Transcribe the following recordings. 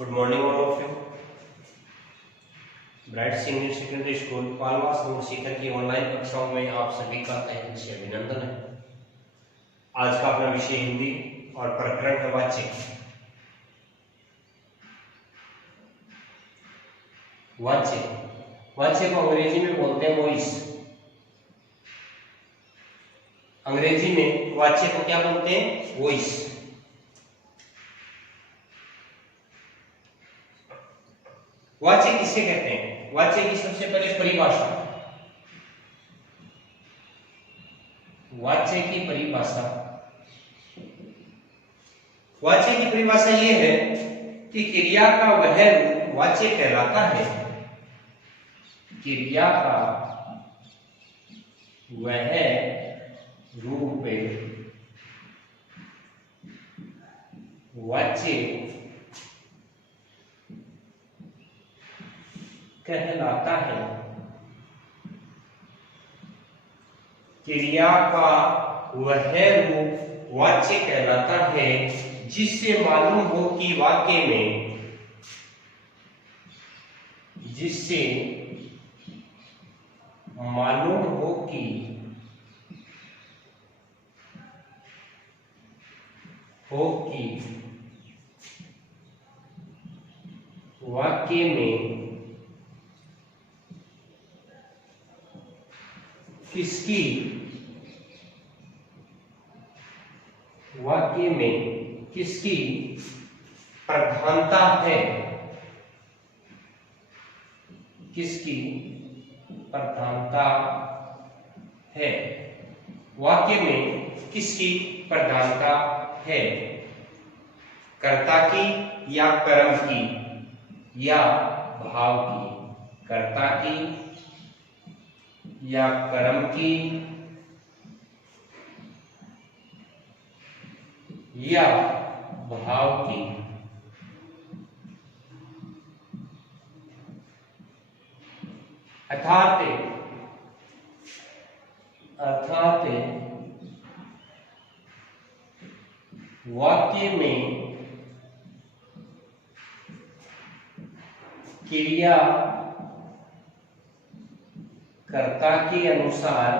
Good morning all of you. Bright senior secondary school Palwa समूह सीखा की ऑनलाइन कक्षाओं में आप सभी का तहे दिल से अभिनंदन है। आज का अपना विषय हिंदी और प्रकरण है वाच्य। वाच्य वाच्य को अंग्रेजी में बोलते हैं वॉइस। अंग्रेजी में वाच्य को क्या बोलते हैं? वॉइस। वाच्य किसे कहते हैं? वाच्य की सबसे पहले परिभाषा। वाच्य की परिभाषा वाच्य की परिभाषा यह है कि क्रिया का वह रूप वाच्य कहलाता है। क्रिया का वह रूप वाच्य कहलाता है। क्रिया का वह रूप वाच्य कहलाता है जिससे मालूम हो कि वाक्य में वाक्य में किसकी प्रधानता है। किसकी प्रधानता है? वाक्य में किसकी प्रधानता है? कर्ता की या कर्म की या भाव की? कर्ता की या कर्म की या भाव की? अर्थात वाक्य में क्रिया कर्ता के अनुसार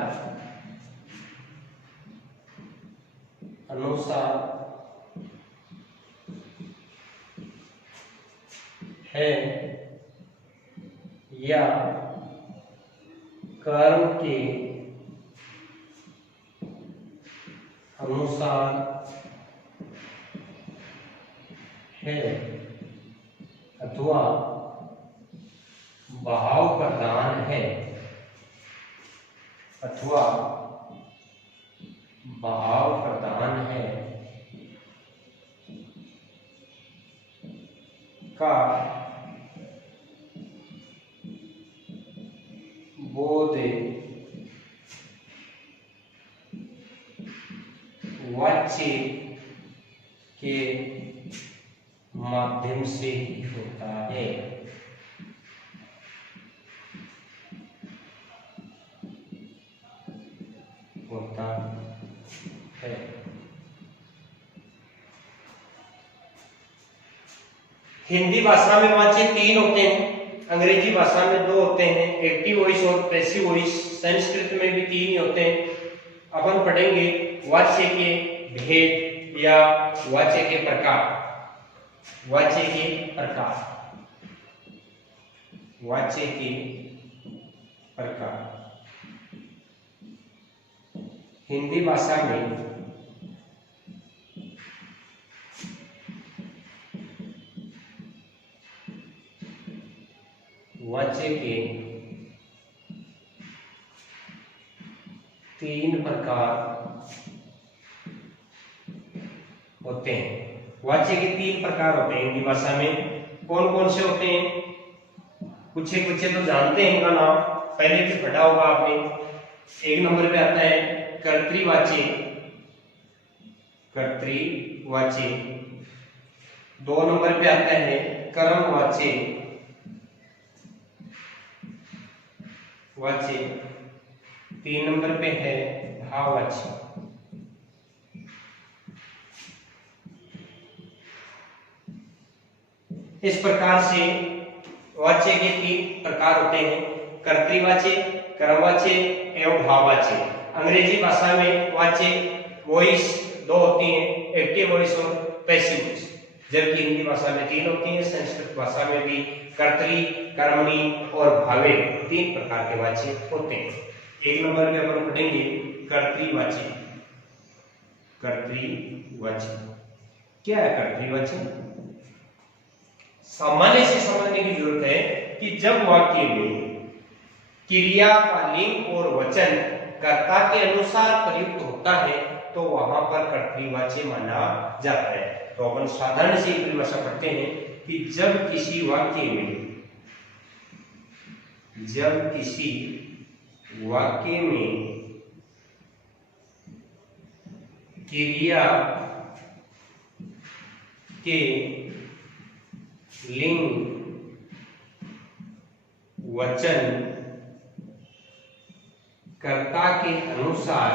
है या कर्म के अनुसार है अथवा भाव प्रधान है का बोध वाच्य के माध्यम से ही होता है। हिंदी भाषा में वाच्य 3 होते हैं, अंग्रेजी भाषा में 2 होते हैं, एक्टिव वॉइस और पैसिव वॉइस। संस्कृत में भी 3 ही होते हैं। अपन पढ़ेंगे वाच्य के भेद या वाच्य के प्रकार। वाच्य के प्रकार हिंदी भाषा में वाच्य के 3 प्रकार होते हैं। वाच्य के 3 प्रकार होते हैं हिंदी भाषा में। कौन कौन से होते हैं? कुछ तो जानते हैं, इनका नाम पहले भी पढ़ा होगा आपने। 1 नंबर पे आता है कर्तृवाच्य। 2 नंबर पे आता है कर्मवाच्य। 3 नंबर पे है भाववाच्य। इस प्रकार से वाच्य के 3 प्रकार होते हैं, कर्तृवाच्य, कर्मवाच्य एवं भाववाच्य। अंग्रेजी भाषा में वाच्य वॉइस 2 होती हैं, एक्टिव वॉइस और पैसिव वॉइस, जबकि हिंदी भाषा में 3 होती हैं। संस्कृत भाषा में भी कर्तरी, कर्मणी और भावे 3 प्रकार के वाच्य होते हैं। 1 नंबर पे अपन पढ़ेंगे कर्तृवाच्य। कर्तृवाच्य क्या है? कर्तृवाच्य सामान्य से समझने की जरूरत है कि जब वाक्य में क्रिया का लिंग और वचन कर्ता के अनुसार प्रयुक्त होता है तो वहां पर कर्तृवाच्य माना जाता है। तो अपन साधारण से परिभाषा पढ़ते हैं कि जब किसी वाक्य में क्रिया के लिंग, वचन कर्ता के अनुसार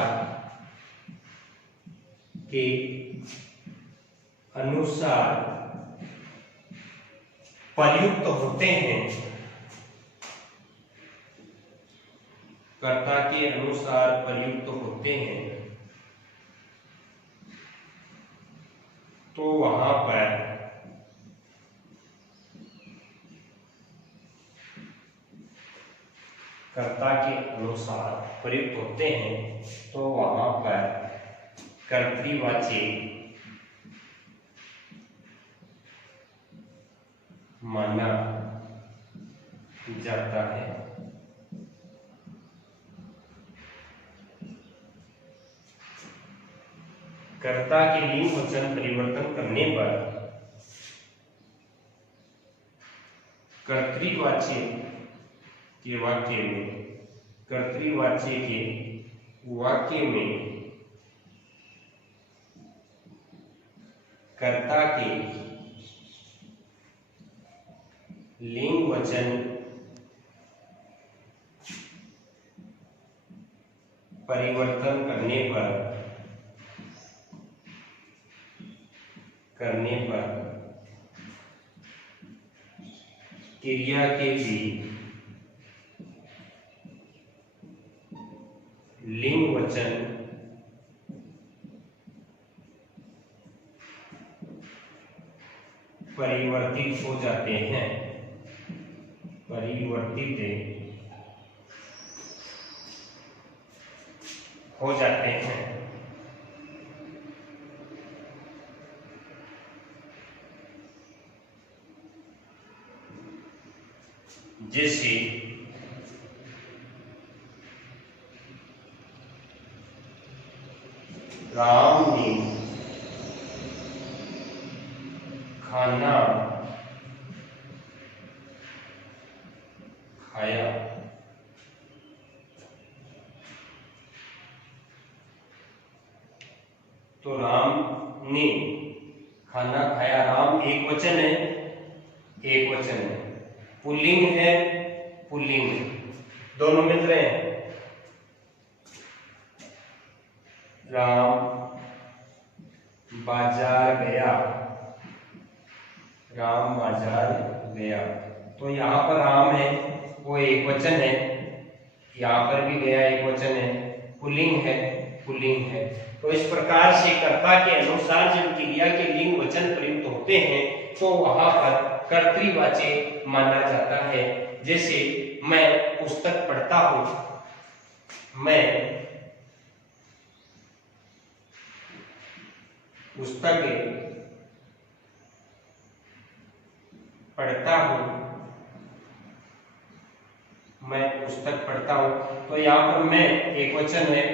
प्रयुक्त होते हैं, कर्ता के अनुसार प्रयुक्त होते हैं, तो वहां पर कर्ता के अनुसार प्रयुक्त होते हैं तो वहां पर कर्तृवाच्य माना जाता है। कर्ता के लिंग वचन परिवर्तन करने पर कर्तृवाच्य के वाक्य में कर्ता के लिंग वचन परिवर्तन करने पर क्रिया के भी लिंग वचन परिवर्तित हो जाते हैं, जैसे राम ने खाना खाया। तो राम ने खाना खाया, राम एक वचन है, पुल्लिंग है, दोनों मिल रहे हैं। राम बाजार गया, तो यहाँ पर राम है वो एक वचन है, यहाँ पर भी गया एक वचन है, पुल्लिंग है। तो इस प्रकार से कर्ता के अनुसार जब क्रिया के लिंग वचन प्रयुक्त होते हैं तो वहां पर कर्तृवाच्य माना जाता है। जैसे मैं पुस्तक पढ़ता हूं, मैं पुस्तक पढ़ता हूं, तो यहाँ पर मैं एक वचन है,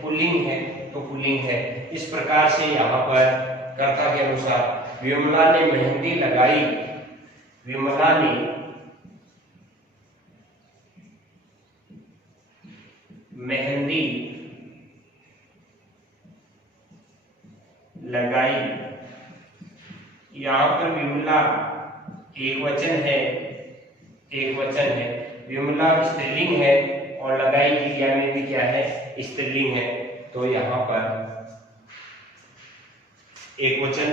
पुल्लिंग है, तो पुल्लिंग है। इस प्रकार से यहाँ पर कर्ता के अनुसार विमला ने मेहंदी लगाई, यहाँ पर विमला एक वचन है, विमला स्त्रीलिंग है और लगाई की क्रिया में भी क्या है? स्त्रीलिंग है। तो यहाँ पर एक वचन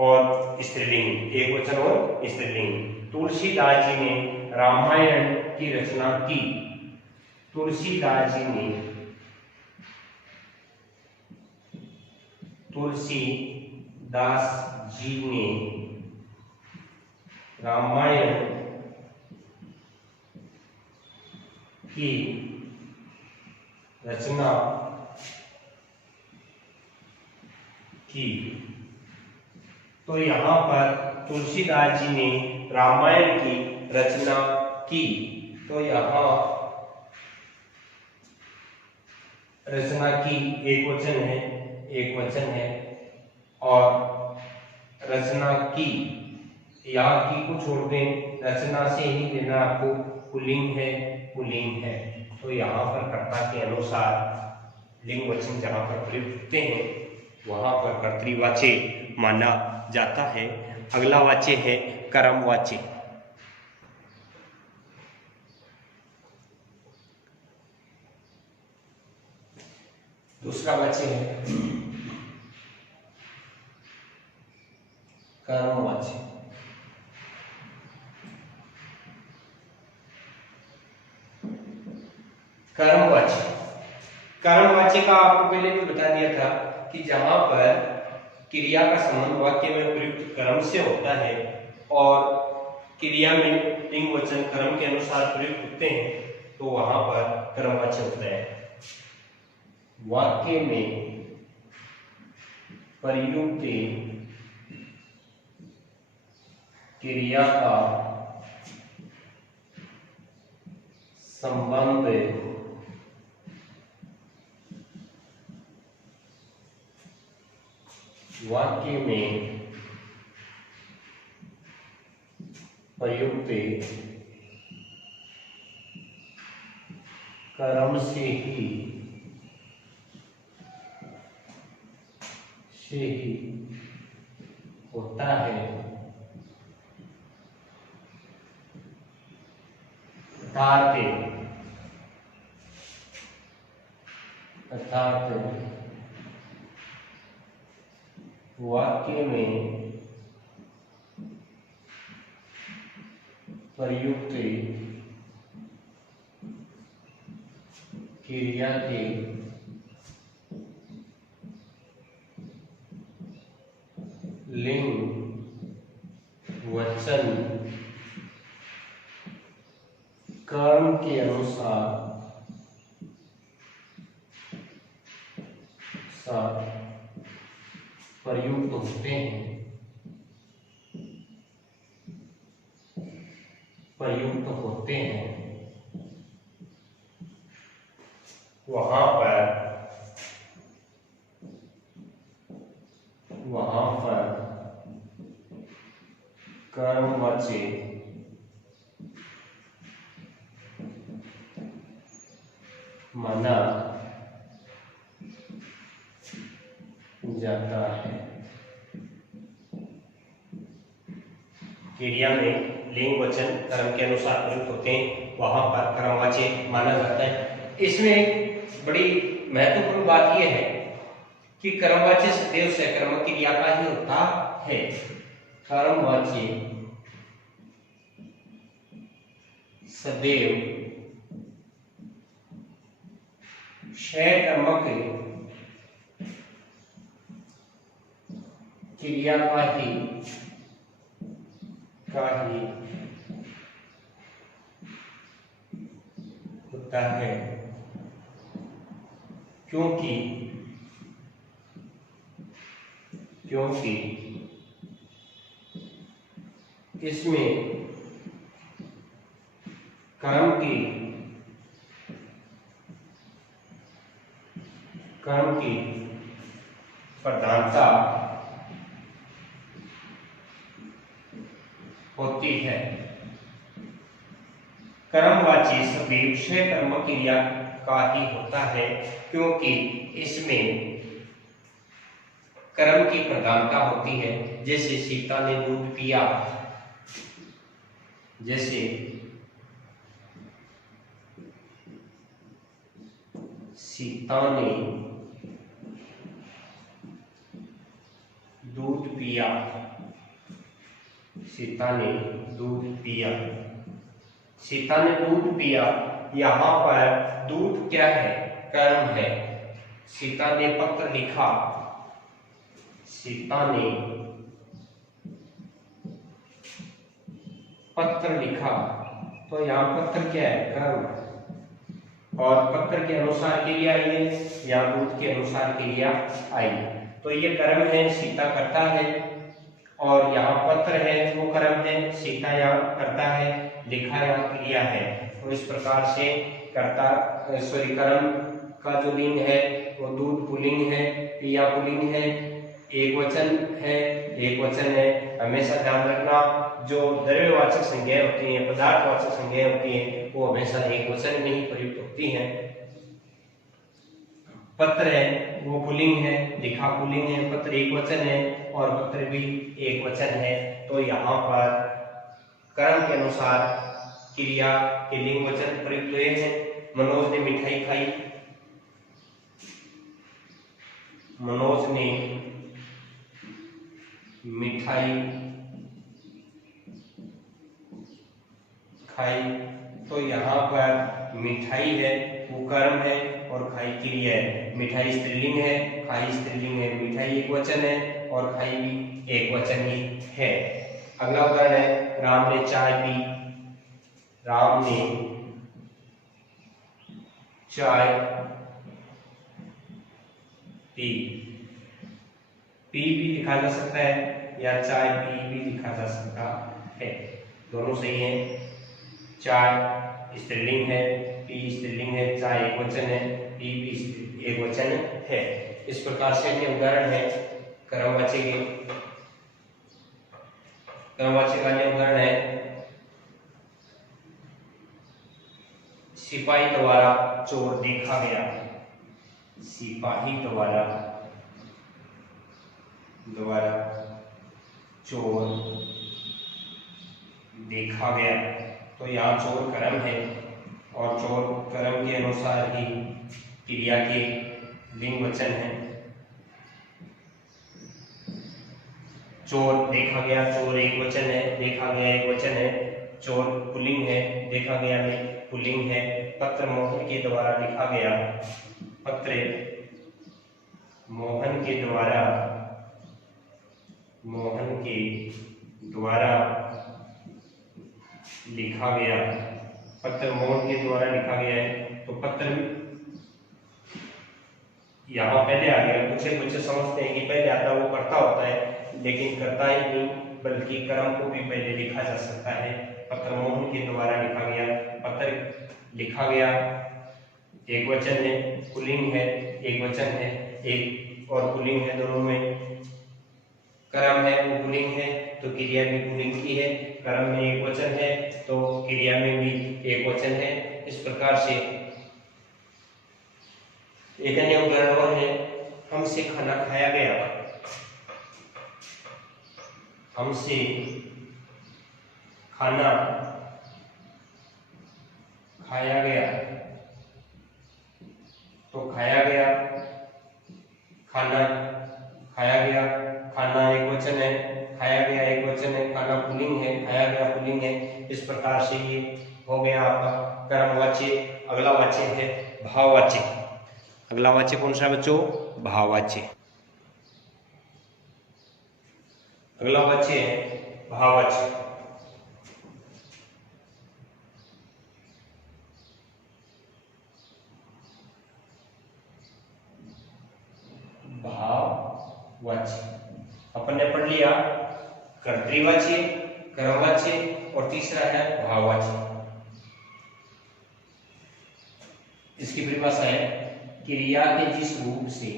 और स्त्रीलिंग, एक वचन और स्त्रीलिंग। तुलसीदास जी ने रामायण की रचना की। तुलसीदास जी ने रामायण की रचना की। तो यहाँ पर तुलसीदास जी ने रामायण की रचना की, तो यहाँ रचना की एक वचन है और रचना की यहाँ की को छोड़ दें, रचना से ही लेना आपको, पुल्लिंग है। तो यहाँ पर कर्ता के अनुसार लिंग वचन जहाँ पर प्रयुक्त होते हैं वहां पर कर्तृवाच्य माना जाता है। अगला वाच्य है कर्मवाच्य। दूसरा वाच्य है कर्मवाच्य। कर्मवाच्य का आपको पहले भी बता दिया था कि जहां पर क्रिया का संबंध वाक्य में प्रयुक्त कर्म से होता है और क्रिया में लिंग वचन कर्म के अनुसार प्रयुक्त होते हैं, तो वहां पर कर्मवाच्य होता है। वाक्य में प्रयुक्त क्रिया का संबंध वाक्य में प्रयुक्त कर्म से ही होता है, अर्थात वाक्य में प्रयुक्त क्रिया के लिंग वचन कर्म के अनुसार प्रयुक्त होते हैं, वहां पर कर्मवाच्य माना जाता है। क्रिया में लिंग वचन कर्म के अनुसार प्रयुक्त होते हैं, वहां पर कर्मवाच्य माना जाता है। इसमें बड़ी महत्वपूर्ण बात यह है कि कर्मवाच्य सदैव सकर्मक क्रिया का ही होता है। कर्मवाच्य सदैव सकर्मक क्रिया का ही होता है, क्योंकि इसमें कर्म की प्रधानता होती है। कर्मवाच्य सदैव सकर्मक क्रिया का ही होता है, क्योंकि इसमें कर्म की प्रधानता होती है। जैसे सीता ने दूध पिया, जैसे सीता ने दूध पिया, सीता ने दूध पिया। सीता ने दूध पिया, यहाँ पर दूध क्या है? कर्म है। सीता ने पत्र लिखा, सीता ने पत्र लिखा, तो यहाँ पत्र क्या है? कर्म। और पत्र के अनुसार क्रिया आई है या दूध के अनुसार क्रिया आई है, तो ये कर्म है, सीता करता है। और यहाँ पत्र है, वो कर्म है, सीता यहाँ करता है, लिखा यहाँ क्रिया है। तो इस प्रकार से कर्ता कर्म का जो लिंग है वो दूध पुल्लिंग है, पिया पुल्लिंग है, एक वचन है, एक वचन है। हमेशा ध्यान रखना, जो द्रव्यवाचक संज्ञाएं होती हैं, पदार्थवाचक संज्ञाएं होती हैं, वो हमेशा एक वचन में ही प्रयुक्त होती हैं। पत्र है वो पुल्लिंग है, लिखा पुल्लिंग है, पत्र एक वचन है और पत्र भी एक वचन है। तो यहाँ पर कर्म के अनुसार क्रिया के लिंग वचन प्रयुक्त हुए हैं। मनोज ने मिठाई खाई, मनोज ने मिठाई खाई, तो यहाँ पर मिठाई है वो कर्म है और खाई क्रिया है। मिठाई स्त्रीलिंग है, खाई स्त्रीलिंग है, मिठाई एक वचन है और खाई भी एक वचन ही है। अगला उदाहरण है, राम ने चाय पी। राम ने चाय पी, पी भी लिखा जा सकता है या चाय पी भी लिखा जा सकता है, दोनों सही है। चाय स्त्रीलिंग है, पी स्त्रीलिंग है, चाय एक वचन है, पी भी एक वचन है। इस प्रकार से अन्य उदाहरण है कर्मवाची के। कर्मवाची का अन्य उदाहरण है, सिपाही द्वारा चोर देखा गया। सिपाही द्वारा चोर देखा गया, तो यहाँ चोर कर्म है और चोर कर्म के अनुसार ही क्रिया के लिंग वचन है। चोर देखा गया, चोर एक वचन है, देखा गया एक वचन है, चोर पुल्लिंग है, देखा गया में पुल्लिंग है। पत्र मोहन के द्वारा लिखा गया, पत्र मोहन के द्वारा लिखा गया, पत्र मोहन के द्वारा लिखा गया है। तो पत्र यहाँ पहले आ गया, कुछ समझते हैं कि पहले आता वो कर्ता होता है, लेकिन कर्ता ही नहीं बल्कि कर्म को भी पहले लिखा जा सकता है। पत्र मोहन के द्वारा लिखा गया, पत्र लिखा गया एक वचन है, पुल्लिंग है, एक वचन है, एक और पुल्लिंग है, दोनों में कर्म है वो पुल्लिंग है तो क्रिया भी पुल्लिंग की है। कर्म में एक वचन है तो क्रिया में भी एक वचन है। इस प्रकार से एक अन्य उदाहरण और है, हमसे खाना खाया गया। हमसे खाना खाया गया, तो खाया गया, खाना खाया गया, खाना एक वचन है, खाया गया एक वचन है, खाना पुल्लिंग है, खाया गया पुल्लिंग है। इस प्रकार से ये हो गया आपका कर्मवाच्य। अगला वाच्य है भाववाच्य। अगला वाच्य कौन सा बच्चों? भाववाच्य। अगला वाच्य है भाववाच्य। भाववाच्य अपन ने पढ़ लिया कर्तृवाच्य, कर्मवाच्य और तीसरा है भाववाच्य। इसकी परिभाषा है, क्रिया के जिस रूप से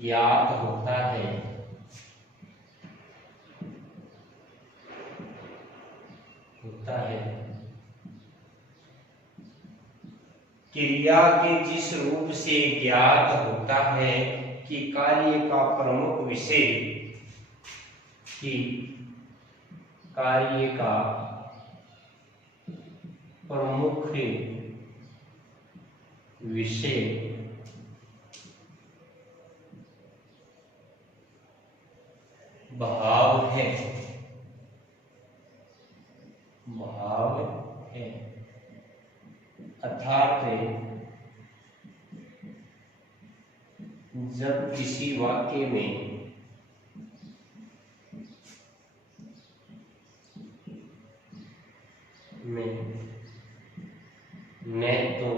ज्ञात होता है, क्रिया के जिस रूप से ज्ञात होता है कि कार्य का प्रमुख विषय, विषय भाव है, भाव है, अर्थात जब किसी वाक्य में न तो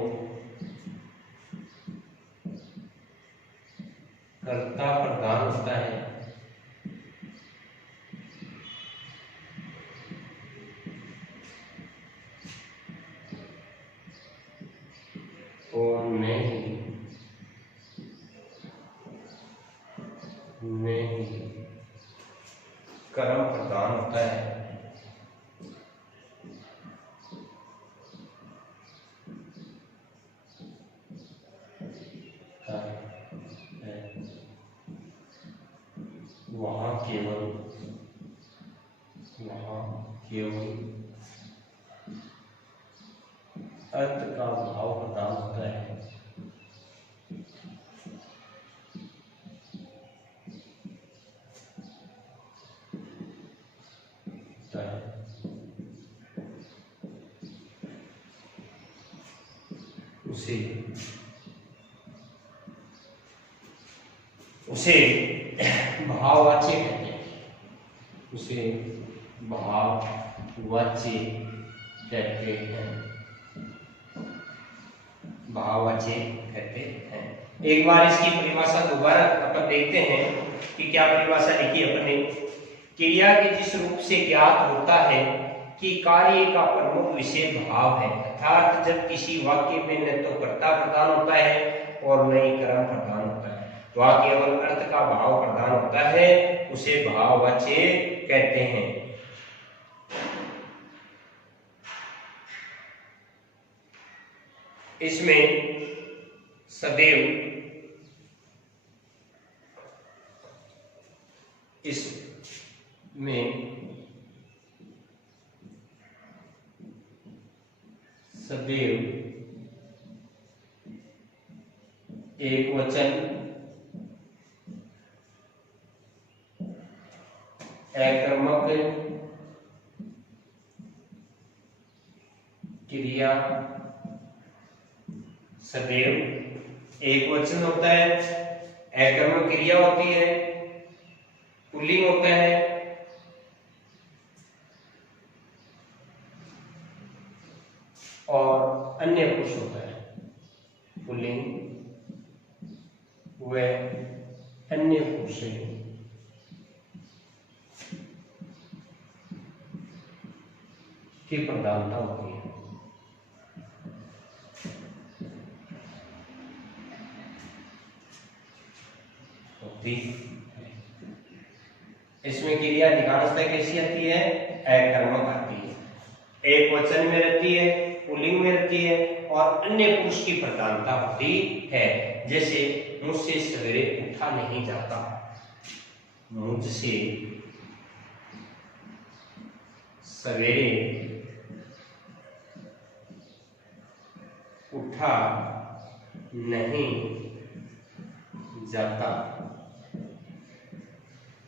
कर्ता प्रधान होता है और न ही कर्म प्रधान होता है। वहाँ केवल अर्थ का भाव प्रदान होता है। उसे भाववाच्य कहते हैं, उसे भाववाच्य कहते हैं, भाववाच्य कहते हैं। एक बार इसकी परिभाषा दोबारा अपन देखते हैं कि क्या परिभाषा लिखी अपने। क्रिया के जिस रूप से ज्ञात होता है कि कार्य का प्रमुख विषय भाव है, अर्थात जब किसी वाक्य में न तो कर्ता प्रधान होता है और न ही कर्म प्रधान होता है, वह केवल अर्थ का भाव प्रदान होता है, उसे भाववाच्य कहते हैं। इसमें सदैव एक वचन अकर्मक क्रिया सदैव एक वचन होता है, अकर्मक क्रिया होती है, पुल्लिंग होता है और अन्य पुरुष होता है। पुल्लिंग व अन्य पुरुष की प्रधानता होती है। इसमें क्रिया अधिकांशतः कैसी आती है? अकर्मक आती है, एक वचन में रहती है, पुल्लिंग में रहती है और अन्य पुरुष की प्रधानता होती है। जैसे मुझसे सवेरे उठा नहीं जाता, मुझसे सवेरे उठा नहीं जाता।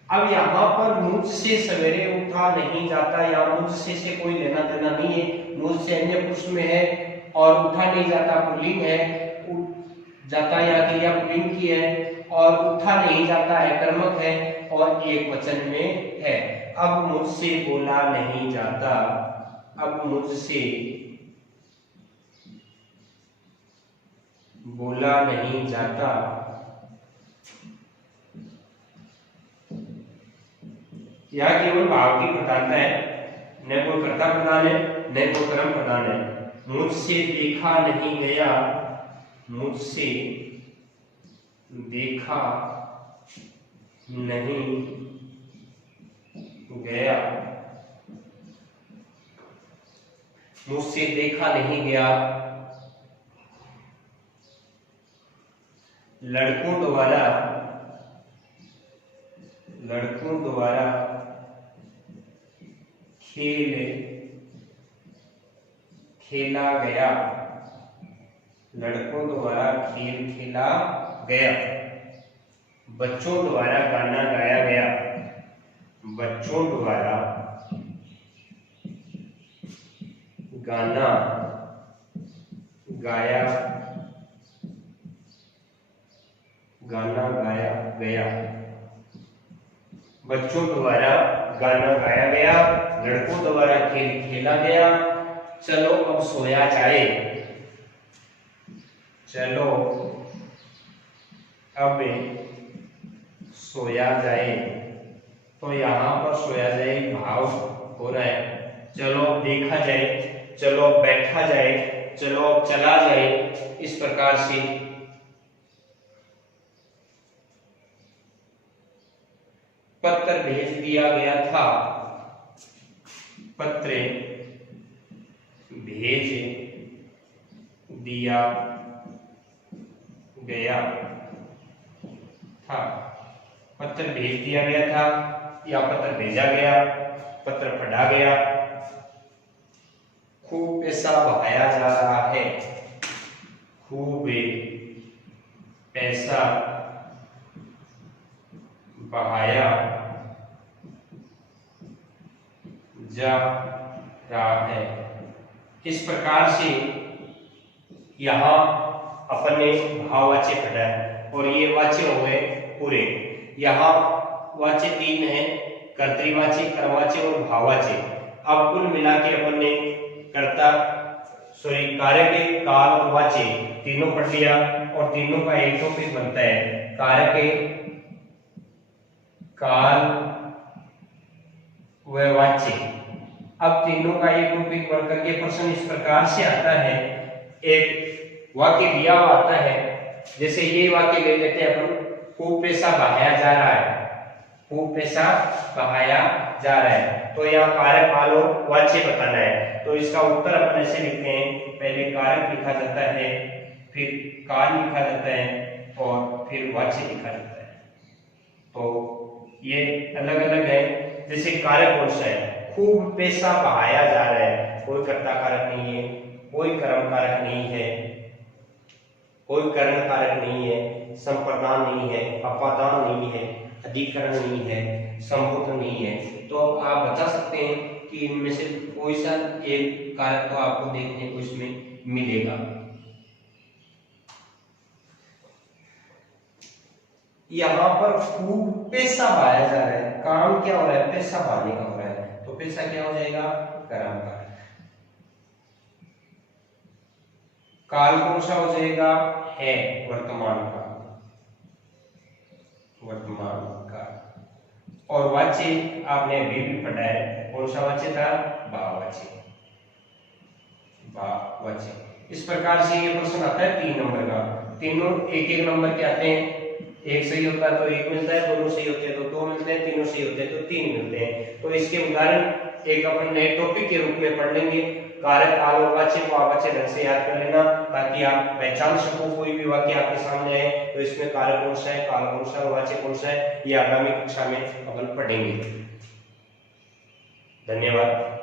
अब यहाँ पर मुझसे सवेरे उठा नहीं जाता या मुझसे से कोई लेना देना नहीं है, मुझसे अन्य पुरुष में है और उठा नहीं जाता पुल्लिंग है, जाता या क्रिया पुल्लिंग की है और उठा नहीं जाता अकर्मक है और एक वचन में है। अब मुझसे बोला नहीं जाता, अब मुझसे बोला नहीं जाता, यह केवल भाव की प्रधानता है, न कोई कर्ता प्रधान है न कोई कर्म प्रधान है। मुझसे देखा नहीं गया, मुझसे देखा नहीं गया, मुझसे देखा नहीं गया। लड़कों द्वारा खेला गया, लड़कों द्वारा खेल खेला गया, बच्चों द्वारा गाना गाया गया, बच्चों द्वारा गाना गाया गया, बच्चों द्वारा गाना गाया गया, लड़कों द्वारा खेल खेला गया। चलो अब सोया जाए, चलो अब सोया जाए। तो यहाँ पर सोया जाए भाव हो रहा है। चलो अब देखा जाए, चलो अब बैठा जाए, चलो अब चला जाए। इस प्रकार से पत्र भेज दिया गया था, पत्र भेज दिया गया था, पत्र भेज दिया गया था या पत्र भेजा गया, पत्र पढ़ा गया। खूब पैसा बहाया जा रहा है, खूब पैसा बहाया जा रहा है। इस प्रकार से यहाँ अपन ने भाववाच्य पढ़ा है और ये वाच्य हो गए पूरे। यहाँ वाच्य 3 है, कर्तृवाच्य, कर्मवाच्य और भाववाच्य। अब कुल मिला के अपन ने कर्ता कारक, काल और वाच्य तीनों पढ़ लिया और तीनों का एक टॉपिक बनता है कारक, काल व वाच्य। अब तीनों का एक टॉपिक बनकर के प्रश्न इस प्रकार से आता है, एक वाक्य दिया हुआ आता है, जैसे ये वाक्य ले लेते हैं अपन, खूब पैसा बहाया जा रहा है, खूब पैसा बहाया जा रहा है। तो यहाँ कारक, काल और वाच्य बताना है। तो इसका उत्तर अपन ऐसे लिखते हैं, पहले कारक लिखा जाता है, फिर काल लिखा जाता है और फिर वाच्य लिखा जाता है। तो ये अलग अलग है। जैसे कारक कौन सा है, खूब पैसा बहाया जा रहा है, कोई कर्ता कारक नहीं है, कोई कर्म कारक नहीं है, कोई कर्ण कारक नहीं है, संप्रदान नहीं है, अपादान नहीं है, अधिकरण नहीं है, संबोधन नहीं है। तो आप बता सकते हैं कि इनमें से कोई सा एक कारक तो आपको देखने को इसमें मिलेगा। यहाँ पर खूब पैसा बहाया जा रहा है, काम क्या हो रहा है, पैसा बहाने का हो रहा है, तो पैसा क्या हो जाएगा, कर्म कारक। काल कौन सा हो जाएगा, है वर्तमान काल, वर्तमान काल। और वाच्य आपने अभी भी पढ़ा है, कौन सा वाच्य था, भाववाच्य, भाववाच्य। इस प्रकार से ये प्रश्न आता है 3 नंबर का। तीनों एक एक नंबर के आते हैं, एक सही होता है तो 1 मिलता है, दोनों सही होते हैं तो 2 मिलते हैं, तीनों सही होते हैं तो 3 मिलते हैं। तो इसके उदाहरण एक अपन नए टॉपिक के रूप में पढ़ लेंगे। कारक, काल और वाच्य को आप अच्छे ढंग से याद कर लेना, ताकि आप पहचान सको कोई भी वाक्य आपके सामने आए तो इसमें कारक कौन सा है, काल कौन सा है, वाच्य कौन सा है, ये आगामी कक्षा में अपन पढ़ेंगे। धन्यवाद।